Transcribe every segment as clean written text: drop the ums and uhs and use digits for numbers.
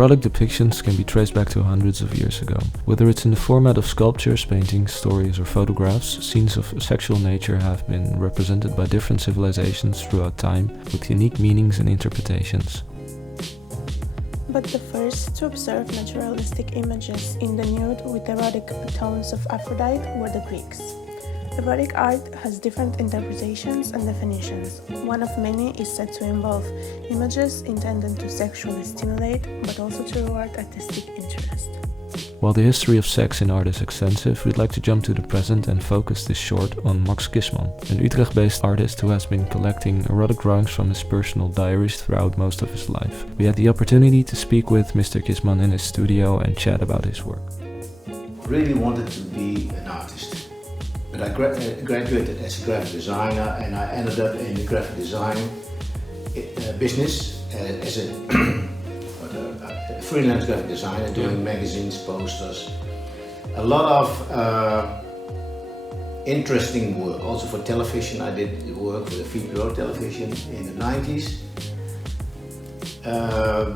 erotic depictions can be traced back to hundreds of years ago. Whether it's in the format of sculptures, paintings, stories, or photographs, scenes of sexual nature have been represented by different civilizations throughout time with unique meanings and interpretations. But the first to observe naturalistic images in the nude with erotic tones of Aphrodite were the Greeks. Erotic art has different interpretations and definitions. One of many is said to involve images intended to sexually stimulate, but also to reward artistic interest. While the history of sex in art is extensive, we'd like to jump to the present and focus this short on Max Kisman, an Utrecht-based artist who has been collecting erotic drawings from his personal diaries throughout most of his life. We had the opportunity to speak with Mr. Kisman in his studio and chat about his work. I really wanted to be an artist, but I graduated as a graphic designer and I ended up in the graphic design business as a freelance graphic designer, doing magazines, posters, a lot of interesting work. Also for television, I did work for the VPRO television in the 90s.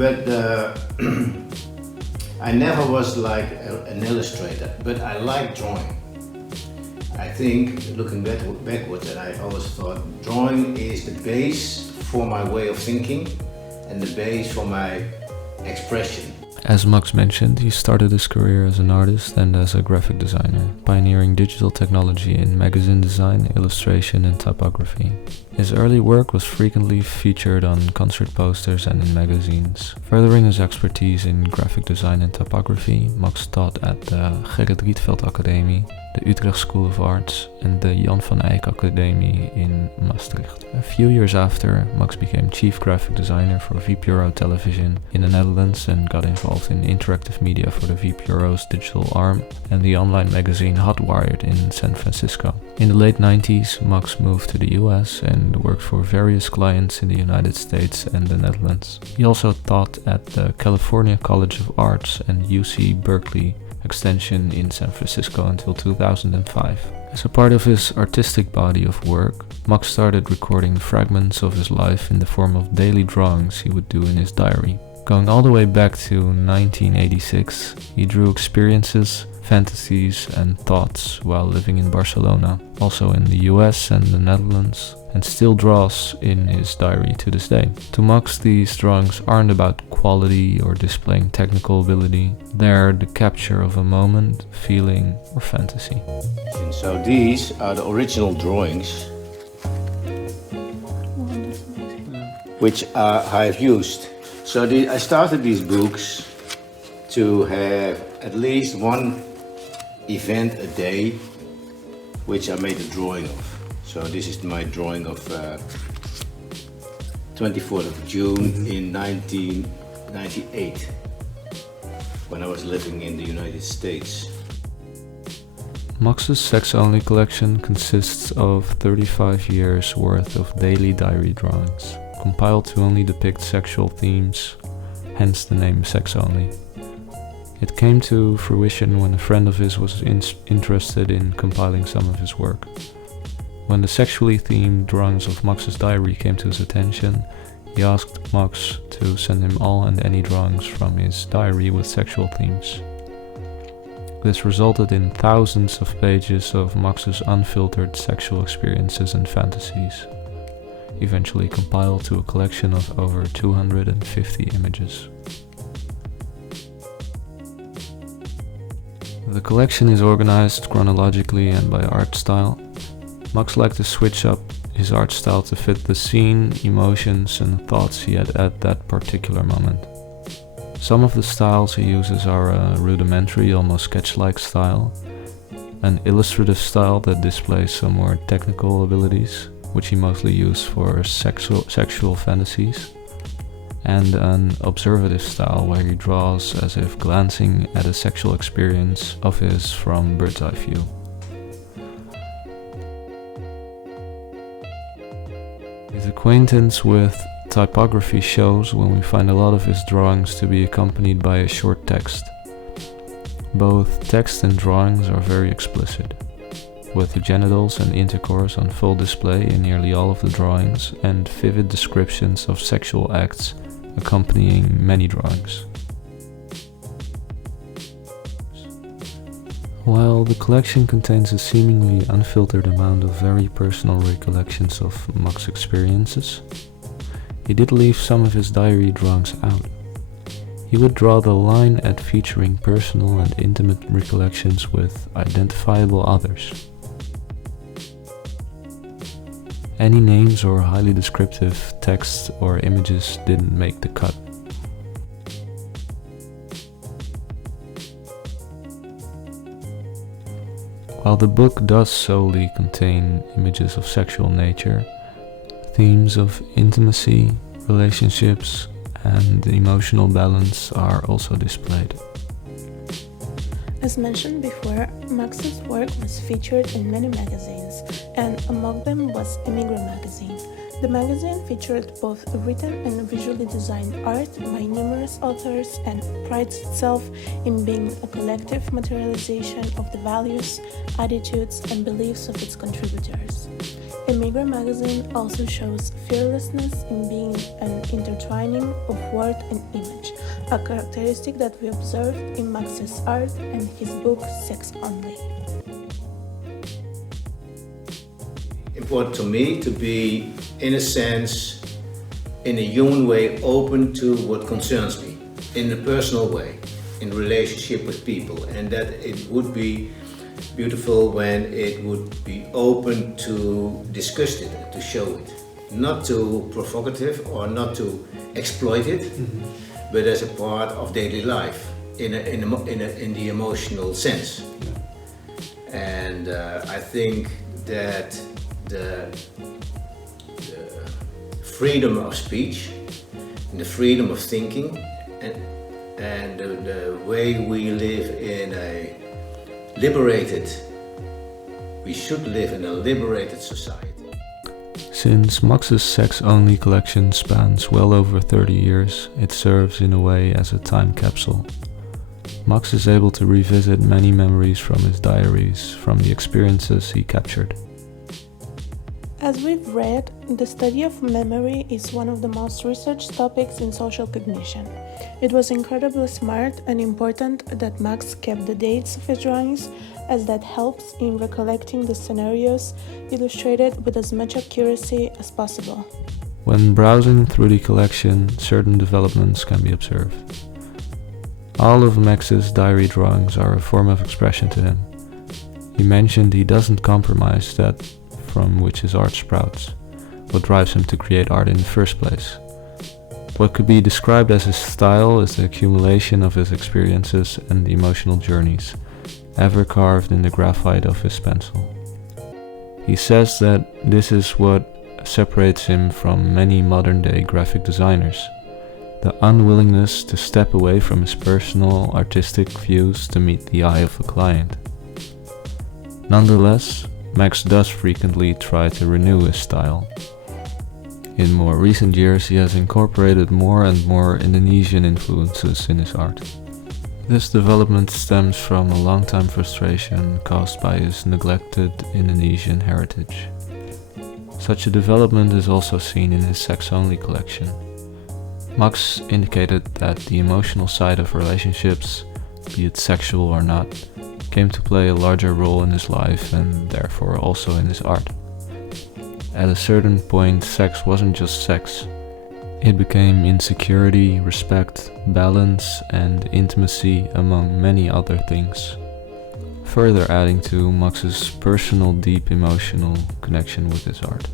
But I never was like an illustrator, but I like drawing. I think, looking backwards, that I always thought drawing is the base for my way of thinking and the base for my expression. As Max mentioned, he started his career as an artist and as a graphic designer, pioneering digital technology in magazine design, illustration, and typography. His early work was frequently featured on concert posters and in magazines. Furthering his expertise in graphic design and typography, Max taught at the Gerrit Rietveld Academie, the Utrecht School of Arts, and the Jan van Eyck Academie in Maastricht. A few years after, Max became chief graphic designer for VPRO television in the Netherlands and got involved in interactive media for the VPRO's digital arm and the online magazine Hotwired in San Francisco. In the late 90s, Max moved to the US and worked for various clients in the United States and the Netherlands. He also taught at the California College of Arts and UC Berkeley Extension in San Francisco until 2005. As a part of his artistic body of work, Max started recording fragments of his life in the form of daily drawings he would do in his diary. Going all the way back to 1986, he drew experiences, fantasies, and thoughts while living in Barcelona, also in the US and the Netherlands, and still draws in his diary to this day. To Max, these drawings aren't about quality or displaying technical ability. They're the capture of a moment, feeling, or fantasy. And so these are the original drawings which I've used. So I started these books to have at least one event a day which I made a drawing of. So this is my drawing of 24th of June in 1998 when I was living in the United States. Max's sex-only collection consists of 35 years worth of daily diary drawings, compiled to only depict sexual themes, hence the name sex-only. It came to fruition when a friend of his was interested in compiling some of his work. When the sexually themed drawings of Max's diary came to his attention, he asked Max to send him all and any drawings from his diary with sexual themes. This resulted in thousands of pages of Max's unfiltered sexual experiences and fantasies, eventually compiled to a collection of over 250 images. The collection is organized chronologically and by art style. Max liked to switch up his art style to fit the scene, emotions, and thoughts he had at that particular moment. Some of the styles he uses are a rudimentary, almost sketch-like style, an illustrative style that displays some more technical abilities, which he mostly used for sexual fantasies, and an observative style where he draws as if glancing at a sexual experience of his from bird's eye view. His acquaintance with typography shows when we find a lot of his drawings to be accompanied by a short text. Both text and drawings are very explicit, with the genitals and intercourse on full display in nearly all of the drawings and vivid descriptions of sexual acts accompanying many drawings. While the collection contains a seemingly unfiltered amount of very personal recollections of Max's experiences, he did leave some of his diary drawings out. He would draw the line at featuring personal and intimate recollections with identifiable others. Any names or highly descriptive text or images didn't make the cut. While the book does solely contain images of sexual nature, themes of intimacy, relationships, and emotional balance are also displayed. As mentioned before, Max's work was featured in many magazines, and among them was Emigra magazine. The magazine featured both written and visually designed art by numerous authors and prides itself in being a collective materialization of the values, attitudes, and beliefs of its contributors. Emigra magazine also shows fearlessness in being an intertwining of word and image, a characteristic that we observed in Max's art and his book Sex Only. Important to me to be, in a sense, in a human way, open to what concerns me, in a personal way, in relationship with people, and that it would be beautiful when it would be open to discuss it, to show it, not too provocative or not to exploit it, but as a part of daily life, in the emotional sense. And I think that the freedom of speech, and the freedom of thinking, and the way we live in a we should live in a liberated society. Since Max's sex-only collection spans well over 30 years, it serves in a way as a time capsule. Max is able to revisit many memories from his diaries, from the experiences he captured. As we've read, the study of memory is one of the most researched topics in social cognition. It was incredibly smart and important that Max kept the dates of his drawings, as that helps in recollecting the scenarios illustrated with as much accuracy as possible. When browsing through the collection, certain developments can be observed. All of Max's diary drawings are a form of expression to him. He mentioned he doesn't compromise that from which his art sprouts, what drives him to create art in the first place. What could be described as his style is the accumulation of his experiences and emotional journeys, ever carved in the graphite of his pencil. He says that this is what separates him from many modern-day graphic designers, the unwillingness to step away from his personal artistic views to meet the eye of a client. Nonetheless, Max does frequently try to renew his style. In more recent years, he has incorporated more and more Indonesian influences in his art. This development stems from a long-time frustration caused by his neglected Indonesian heritage. Such a development is also seen in his sex-only collection. Max indicated that the emotional side of relationships, be it sexual or not, came to play a larger role in his life and therefore also in his art. At a certain point, sex wasn't just sex. It became insecurity, respect, balance, and intimacy, among many other things, further adding to Max's personal deep emotional connection with his art.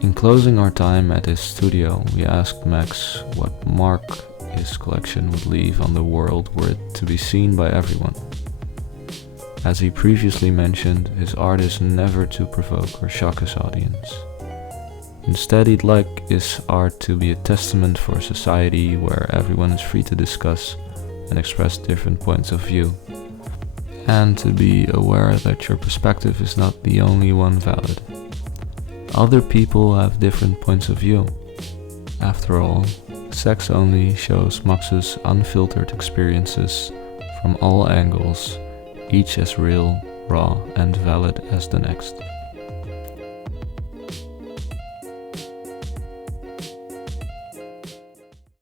In closing our time at his studio, we asked Max what mark his collection would leave on the world were it to be seen by everyone. As he previously mentioned, his art is never to provoke or shock his audience. Instead, he'd like his art to be a testament for a society where everyone is free to discuss and express different points of view, and to be aware that your perspective is not the only one valid. Other people have different points of view. After all, Sex Only shows Max's unfiltered experiences from all angles, each as real, raw, and valid as the next.